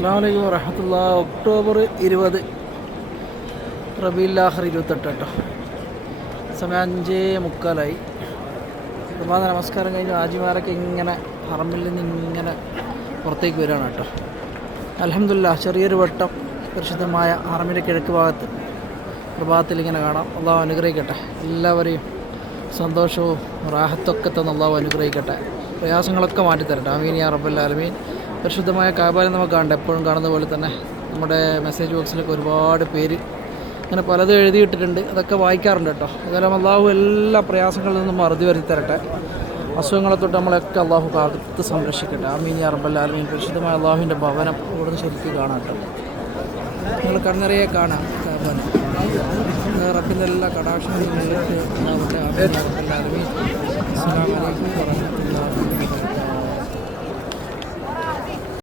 അസ്സാം വലൈക്കും വരഹമുല്ല ഒക്ടോബർ ഇരുപത് റബീലാഹർ ഇരുപത്തെട്ട് കേട്ടോ. സമയം അഞ്ചേ മുക്കാലായി. പ്രഭാത നമസ്കാരം കഴിഞ്ഞ് ആജിമാരൊക്കെ ഇങ്ങനെ പറമ്പിൽ നിന്ന് ഇങ്ങനെ പുറത്തേക്ക് വരികയാണ് കേട്ടോ. അലഹമില്ല ചെറിയൊരു വട്ടം പരിശുദ്ധമായ ഹറമിന്റെ കിഴക്ക് ഭാഗത്ത് പ്രഭാതത്തിൽ ഇങ്ങനെ കാണാം. അള്ളാഹു അനുഗ്രഹിക്കട്ടെ. എല്ലാവരെയും സന്തോഷവും റാഹത്തൊക്കെ തന്നെ അള്ളാഹു അനുഗ്രഹിക്കട്ടെ. പ്രയാസങ്ങളൊക്കെ മാറ്റിത്തരട്ടെ. അമീൻ യാ റബ്ബൽ ആലമീൻ. പരിശുദ്ധമായ കാബാലം നമുക്ക് കാണണ്ട എപ്പോഴും കാണുന്ന പോലെ തന്നെ നമ്മുടെ മെസ്സേജ് ബോക്സിലൊക്കെ ഒരുപാട് പേര് അങ്ങനെ പലതും എഴുതിയിട്ടിട്ടുണ്ട്. അതൊക്കെ വായിക്കാറുണ്ട് കേട്ടോ. അതുപോലെ അള്ളാഹു എല്ലാ പ്രയാസങ്ങളിൽ നിന്നും മറുതി വരുത്തി തരട്ടെ. അസുഖങ്ങളെ തൊട്ട് നമ്മളെയൊക്കെ അള്ളാഹു കാത്ത് സംരക്ഷിക്കട്ടെ. ആമീൻ ആലമീൻ. പരിശുദ്ധമായ അള്ളാഹുവിന്റെ ഭവനം ഇവിടുന്ന് ശരിക്കും കാണാം കേട്ടോ. നിങ്ങൾ കണ്ണറിയെ കാണാം. കാബാലം. റബിന്റെ എല്ലാ കടാക്ഷങ്ങളും നിങ്ങൾക്ക് ഉണ്ടാവട്ടെ ആമീൻ അസ്സലാമു അലൈക്കും വറഹ്മത്തുള്ളാഹി വബറകാതുഹു